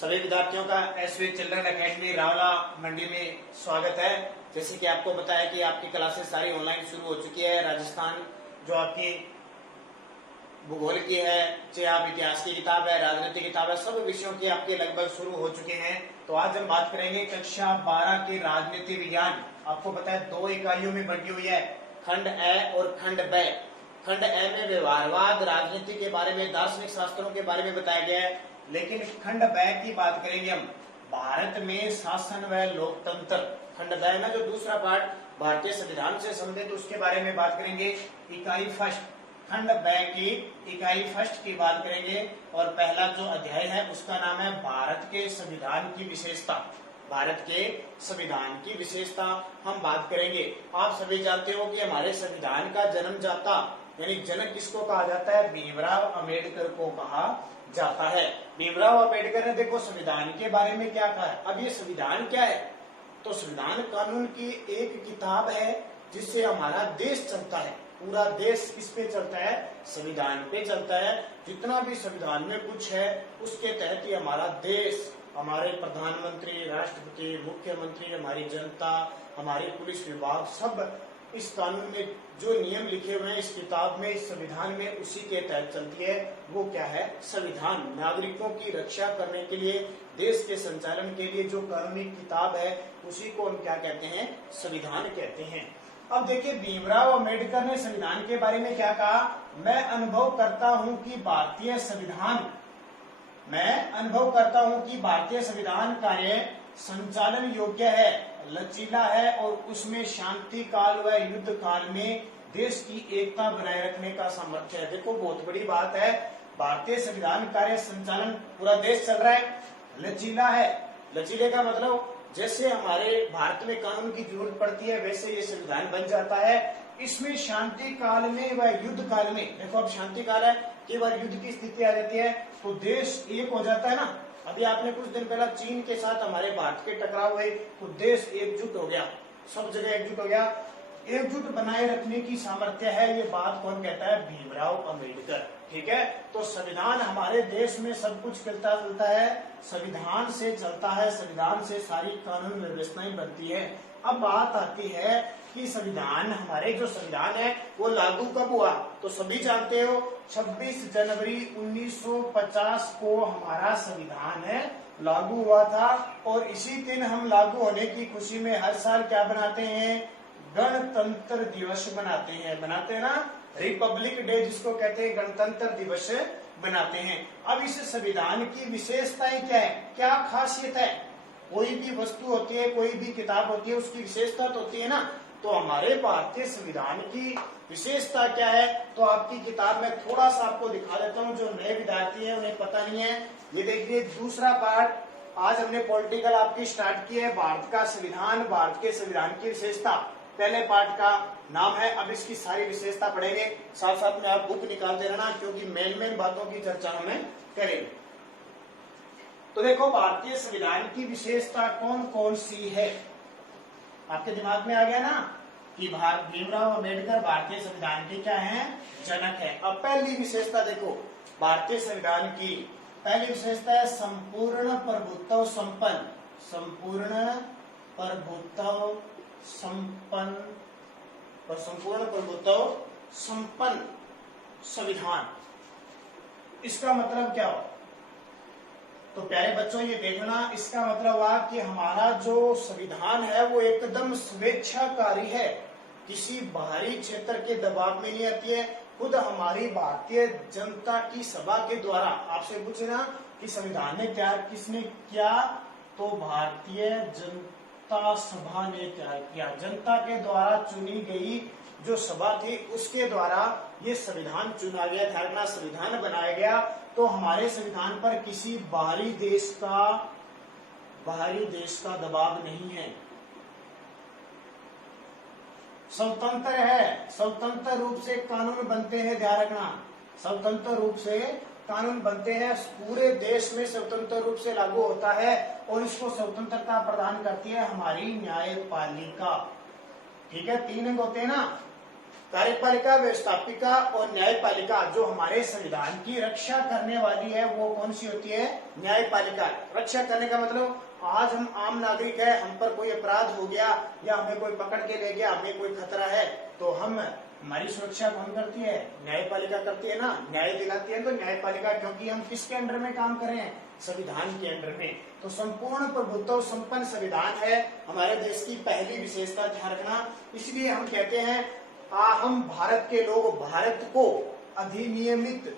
सभी विद्यार्थियों का एसवी चिल्ड्रन एकेडमी रावला मंडी में स्वागत है। जैसे कि आपको पता है कि आपकी क्लासेस सारी ऑनलाइन शुरू हो चुकी है। राजस्थान जो आपकी भूगोल की है, चाहे आप इतिहास की किताब है, राजनीति किताब है, सब विषयों की आपके लगभग शुरू हो चुके हैं। तो आज हम बात करेंगे कक्षा 12 के राजनीति विज्ञान। आपको पता है 2 इकाइयों में बटी हुई है, खंड ए और खंड ब। खंड ए में व्यवहारवाद, राजनीति के बारे में, दार्शनिक शास्त्रों के बारे में बताया गया है। लेकिन खंड ब की बात करेंगे हम, भारत में शासन व लोकतंत्र। खंड ब में जो दूसरा पार्ट भारतीय संविधान से संबंधित, उसके बारे में बात करेंगे। इकाई फर्स्ट, खंड ब की इकाई फर्स्ट की बात करेंगे और पहला जो अध्याय है उसका नाम है भारत के संविधान की विशेषता। भारत के संविधान की विशेषता हम बात करेंगे। आप सभी जानते हो कि हमारे संविधान का जन्मदाता यानी जनक किसको कहा जाता है? भीमराव अंबेडकर को कहा जाता है। भीमराव अंबेडकर ने देखो संविधान के बारे में क्या कहा है। अब ये संविधान क्या है? तो संविधान कानून की एक किताब है जिससे हमारा देश चलता है। पूरा देश किस पे चलता है? संविधान पे चलता है। जितना भी संविधान में कुछ है उसके तहत ही हमारा देश, हमारे प्रधानमंत्री, राष्ट्रपति, मुख्यमंत्री, हमारी जनता, हमारी पुलिस विभाग, सब इस कानून में जो नियम लिखे हुए हैं इस किताब में, इस संविधान में, उसी के तहत चलती है। वो क्या है? संविधान। नागरिकों की रक्षा करने के लिए, देश के संचालन के लिए जो कानूनी किताब है उसी को हम क्या कहते हैं? संविधान कहते हैं। अब देखिए भीमराव अंबेडकर ने संविधान के बारे में क्या कहा? मैं अनुभव करता हूं कि भारतीय संविधान कार्य संचालन योग्य है, लचीला है और उसमें शांति काल व युद्ध काल में देश की एकता बनाए रखने का सामर्थ्य है। देखो बहुत बड़ी बात है, भारतीय संविधान कार्य संचालन, पूरा देश चल रहा है, लचीला है। लचीले का मतलब जैसे हमारे भारत में कानून की जरूरत पड़ती है वैसे ये संविधान बन जाता है। इसमें शांति काल में व युद्ध काल में, देखो अब शांति काल है, कई बार युद्ध की स्थिति आ जाती है तो देश एक हो जाता है ना। अभी आपने कुछ दिन पहला चीन के साथ हमारे भारत के टकराव हुए तो देश एकजुट हो गया, सब जगह एकजुट हो गया। एकजुट बनाए रखने की सामर्थ्य है, ये बात कौन कहता है? भीमराव अंबेडकर। ठीक है, तो संविधान हमारे देश में सब कुछ चलता है, संविधान से चलता है, संविधान से सारी कानून व्यवस्थाएं बनती है। अब बात आती है कि संविधान, हमारे जो संविधान है वो लागू कब हुआ? तो सभी जानते हो 26 जनवरी 1950 को हमारा संविधान है लागू हुआ था। और इसी दिन हम लागू होने की खुशी में हर साल क्या बनाते हैं? गणतंत्र दिवस बनाते हैं ना, रिपब्लिक डे जिसको कहते हैं, गणतंत्र दिवस बनाते हैं। अब इस संविधान की विशेषताएं क्या है, क्या खासियत है? कोई भी वस्तु होती है, कोई भी किताब होती है, उसकी विशेषता तो होती है ना। तो हमारे भारतीय संविधान की विशेषता क्या है? तो आपकी किताब में थोड़ा सा आपको दिखा देता हूँ, जो नए विद्यार्थी हैं उन्हें पता नहीं है। ये देखिए दूसरा पार्ट, आज हमने पॉलिटिकल आपकी स्टार्ट की है, भारत का संविधान, भारत के संविधान की विशेषता। पहले पार्ट का नाम है, अब इसकी सारी विशेषता पढ़ेंगे। साथ साथ में आप बुक निकालते रहना क्योंकि मेन बातों की चर्चा हमें करेंगे। तो देखो भारतीय संविधान की विशेषता कौन कौन सी है? आपके दिमाग में आ गया ना कि भीमराव अंबेडकर भारतीय संविधान के क्या हैं? जनक है। अब पहली विशेषता देखो भारतीय संविधान की, पहली विशेषता है संपूर्ण प्रभुत्व संपन्न। संपूर्ण प्रभुत्व संपन्न और संपूर्ण प्रभुत्व संपन्न संविधान। इसका मतलब क्या हो? तो प्यारे बच्चों ये देखना, इसका मतलब हुआ कि हमारा जो संविधान है वो एकदम स्वेच्छाकारी है, किसी बाहरी क्षेत्र के दबाव में नहीं आती है। खुद हमारी भारतीय जनता की सभा के द्वारा, आपसे पूछना कि संविधान ने तैयार किसने किया? तो भारतीय जनता सभा ने तैयार किया। जनता के द्वारा चुनी गई जो सभा थी उसके द्वारा ये संविधान चुना गया था, अपना संविधान बनाया गया। तो हमारे संविधान पर किसी बाहरी देश का दबाव नहीं है, स्वतंत्र है, स्वतंत्र रूप से कानून बनते हैं। ध्यान रखना, स्वतंत्र रूप से कानून बनते हैं, पूरे देश में स्वतंत्र रूप से लागू होता है और इसको स्वतंत्रता प्रदान करती है हमारी न्यायपालिका। ठीक है, 3 अंग होते हैं ना, कार्यपालिका, व्यवस्थापिका और न्यायपालिका जो हमारे संविधान की रक्षा करने वाली है वो कौन सी होती है? न्यायपालिका। रक्षा करने का मतलब आज हम आम नागरिक है, हम पर कोई अपराध हो गया या हमें कोई पकड़ के ले गया, हमें कोई खतरा है, तो हमारी सुरक्षा कौन करती है? न्यायपालिका करती है ना, न्याय दिलाती है तो न्यायपालिका, क्योंकि हम किसके अंडर में काम कर रहे हैं? संविधान के अंडर में। तो संपूर्ण प्रभुत्व संपन्न संविधान है हमारे देश की पहली विशेषता, ध्यान रखना। इसलिए हम कहते हैं हम भारत के लोग भारत को अधिनियमित,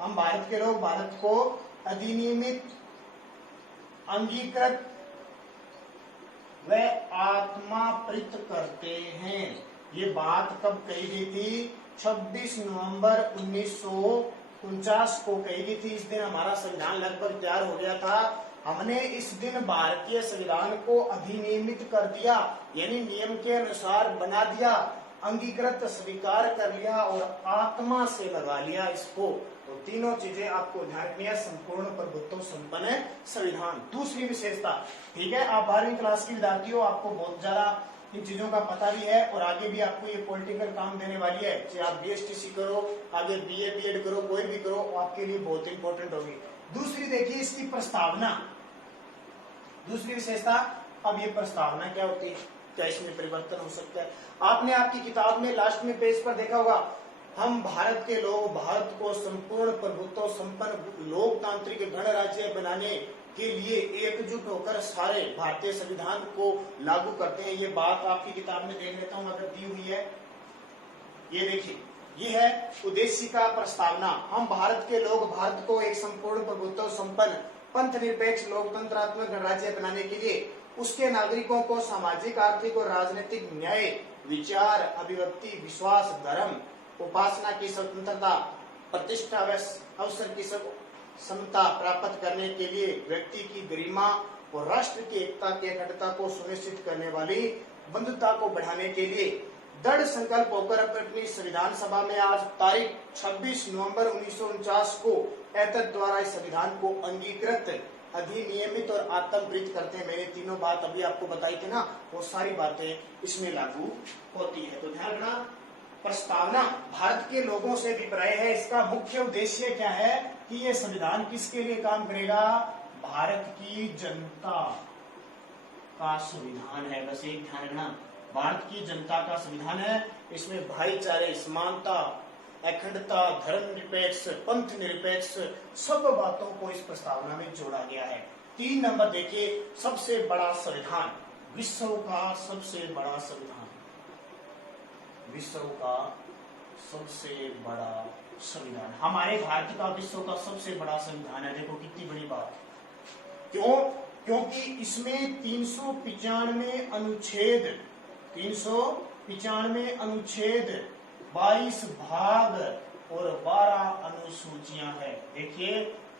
हम भारत के लोग भारत को अधिनियमित, अंगीकृत व आत्माप्रित करते हैं। ये बात कब कही गई थी? 26 नवंबर 1949 को कही गई थी। इस दिन हमारा संविधान लगभग तैयार हो गया था। हमने इस दिन भारतीय संविधान को अधिनियमित कर दिया, यानी नियम के अनुसार बना दिया, अंगीकृत स्वीकार कर लिया और आत्मा से लगा लिया इसको। तो तीनों चीजें आपको ध्यान रखनी है। संपूर्ण प्रभुत्व संपन्न संविधान। दूसरी विशेषता, ठीक है, आप 12वीं क्लास की विद्यार्थी हो, आपको बहुत ज्यादा इन चीजों का पता भी है और आगे भी आपको ये पॉलिटिकल काम देने वाली है। चाहे आप बीएसटीसी करो, आगे बीए बीएड करो, कोई भी करो, आपके लिए बहुत इंपॉर्टेंट होगी। दूसरी देखिए इसकी प्रस्तावना, दूसरी विशेषता। अब ये प्रस्तावना क्या होती है, क्या इसमें परिवर्तन हो सकता है? आपने आपकी किताब में लास्ट में पेज पर देखा होगा, हम भारत के लोग भारत को संपूर्ण प्रभुत्व संपन्न लोकतांत्रिक गणराज्य बनाने के लिए एकजुट होकर सारे भारतीय संविधान को लागू करते हैं। ये बात आपकी किताब में देख लेता हूं अगर दी हुई है। ये देखिए, ये है उद्देश्य का प्रस्तावना। हम भारत के लोग भारत को एक संपूर्ण प्रभुत्व संपन्न पंथ निरपेक्ष लोकतंत्रात्मक गणराज्य बनाने के लिए उसके नागरिकों को सामाजिक, आर्थिक और राजनीतिक न्याय, विचार, अभिव्यक्ति, विश्वास, धर्म, उपासना की स्वतंत्रता, प्रतिष्ठा व अवसर की समता प्राप्त करने के लिए व्यक्ति की गरिमा और राष्ट्र की एकता की अखंडता को सुनिश्चित करने वाली बंधुता को बढ़ाने के लिए दृढ़ संकल्प होकर अपनी संविधान सभा में आज तारीख 26 नवंबर 1949 को एतद द्वारा इस संविधान को अंगीकृत, अधिनियमित और आत्मप्रीत करते हैं। मैंने तीनों बात अभी आपको बताई थी ना, वो सारी बातें इसमें लागू होती है। तो ध्यान रखना, प्रस्तावना भारत के लोगों से अभिप्राय है। इसका मुख्य उद्देश्य क्या है कि ये संविधान किसके लिए काम करेगा? भारत की जनता का संविधान है। बस एक ध्यान रखना, भारत की जनता का संविधान है। इसमें भाईचारे, समानता, अखंडता, धर्म निरपेक्ष, पंथ निरपेक्ष, सब बातों को इस प्रस्तावना में जोड़ा गया है। 3 नंबर देखिए, सबसे बड़ा संविधान, विश्व का सबसे बड़ा संविधान, विश्व का सबसे बड़ा संविधान, हमारे भारत का विश्व का सबसे बड़ा संविधान है। देखो कितनी बड़ी बात। क्यों? क्योंकि इसमें 395 अनुच्छेद, 395 अनुच्छेद, 22 भाग और 12 अनुसूचियां हैं। देखिए,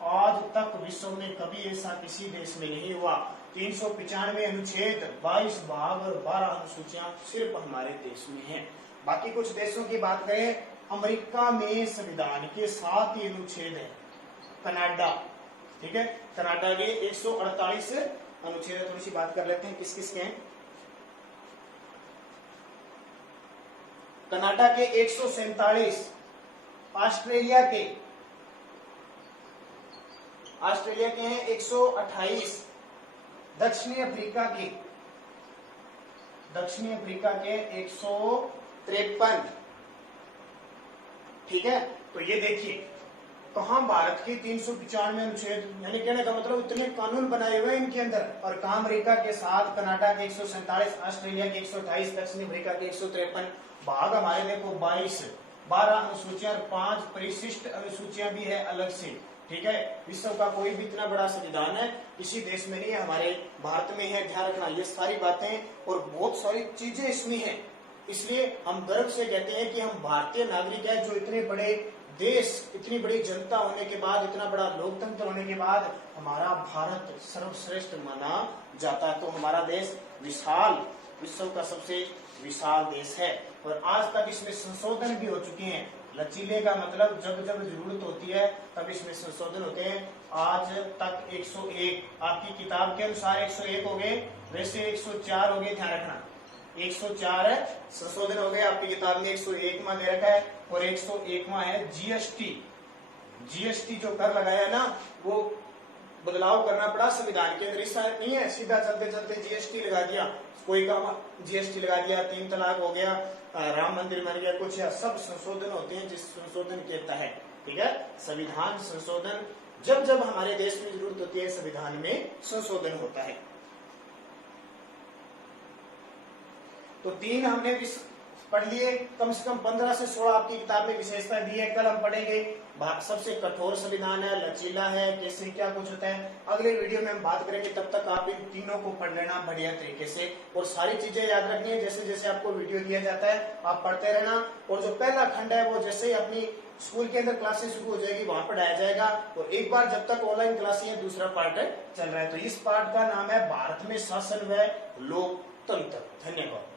आज तक विश्व में कभी ऐसा किसी देश में नहीं हुआ। 395 अनुच्छेद, 22 भाग और 12 अनुसूचियां सिर्फ हमारे देश में हैं। बाकी कुछ देशों की बात करें, अमेरिका में संविधान के 7 ही अनुच्छेद है। कनाडा, ठीक है, कनाडा के 148 अनुच्छेद है। थोड़ी सी बात कर लेते हैं किस किस के हैं। कनाडा के 147, ऑस्ट्रेलिया के हैं 128, दक्षिणी अफ्रीका के 153, ठीक है। तो ये देखिए, तो हम भारत के 395 अनुच्छेद, यानी कहने का मतलब इतने कानून बनाए हुए इनके अंदर। और कहा अमेरिका के 7, कनाडा के 147, ऑस्ट्रेलिया के 128, दक्षिण अफ्रीका के 153 भाग, हमारे देखो 22, 12 अनुसूचियां और 5 परिशिष्ट अनुसूचियां भी है अलग से, ठीक है। विश्व का कोई भी इतना बड़ा संविधान है किसी देश में नहीं है, हमारे भारत में है। ध्यान रखना, ये सारी बातें और बहुत सारी चीजें इसमें है। इसलिए हम गर्व से कहते हैं कि हम भारतीय नागरिक हैं, जो इतने बड़े देश, इतनी बड़ी जनता होने के बाद, इतना बड़ा लोकतंत्र होने के बाद हमारा भारत सर्वश्रेष्ठ माना जाता है। तो हमारा देश विशाल, विश्व का सबसे विशाल देश है। और आज तक इसमें संशोधन भी हो चुके हैं। लचीले का मतलब जब जब जरूरत होती है तब इसमें संशोधन होते हैं। आज तक 101, आपकी किताब के अनुसार 101 हो गए, वैसे 104 हो गए, ध्यान रखना। 104 है, संशोधन हो गया। आपकी किताब में 101वां दे रखा है और 101वां है जीएसटी। जीएसटी जो कर लगाया ना, वो बदलाव करना पड़ा संविधान के अंदर। ऐसा नहीं है सीधा चलते चलते जीएसटी लगा दिया, कोई काम जीएसटी लगा दिया, 3 तलाक हो गया, राम मंदिर बन गया, कुछ या सब संशोधन होते हैं जिस संशोधन के तहत, ठीक है। संविधान संशोधन जब जब हमारे देश में जरूरत होती है, संविधान में संशोधन होता है। तो 3 हमने पढ़ लिए, कम से कम 15 से 16 आपकी किताब में विशेषता दी है। कल हम पढ़ेंगे सबसे कठोर संविधान है, लचीला है, कैसे क्या कुछ होता है, अगले वीडियो में हम बात करेंगे। तब तक आप इन तीनों को पढ़ लेना बढ़िया तरीके से और सारी चीजें याद रखनी है। जैसे जैसे आपको वीडियो दिया जाता है आप पढ़ते रहना, और जो पहला खंड है वो जैसे ही अपनी स्कूल के अंदर क्लासेस शुरू हो जाएगी वहां पढ़ाया जाएगा। और एक बार जब तक ऑनलाइन क्लासेस है, दूसरा पार्ट चल रहा है। तो इस पार्ट का नाम है भारत में शासन व लोकतंत्र। धन्यवाद।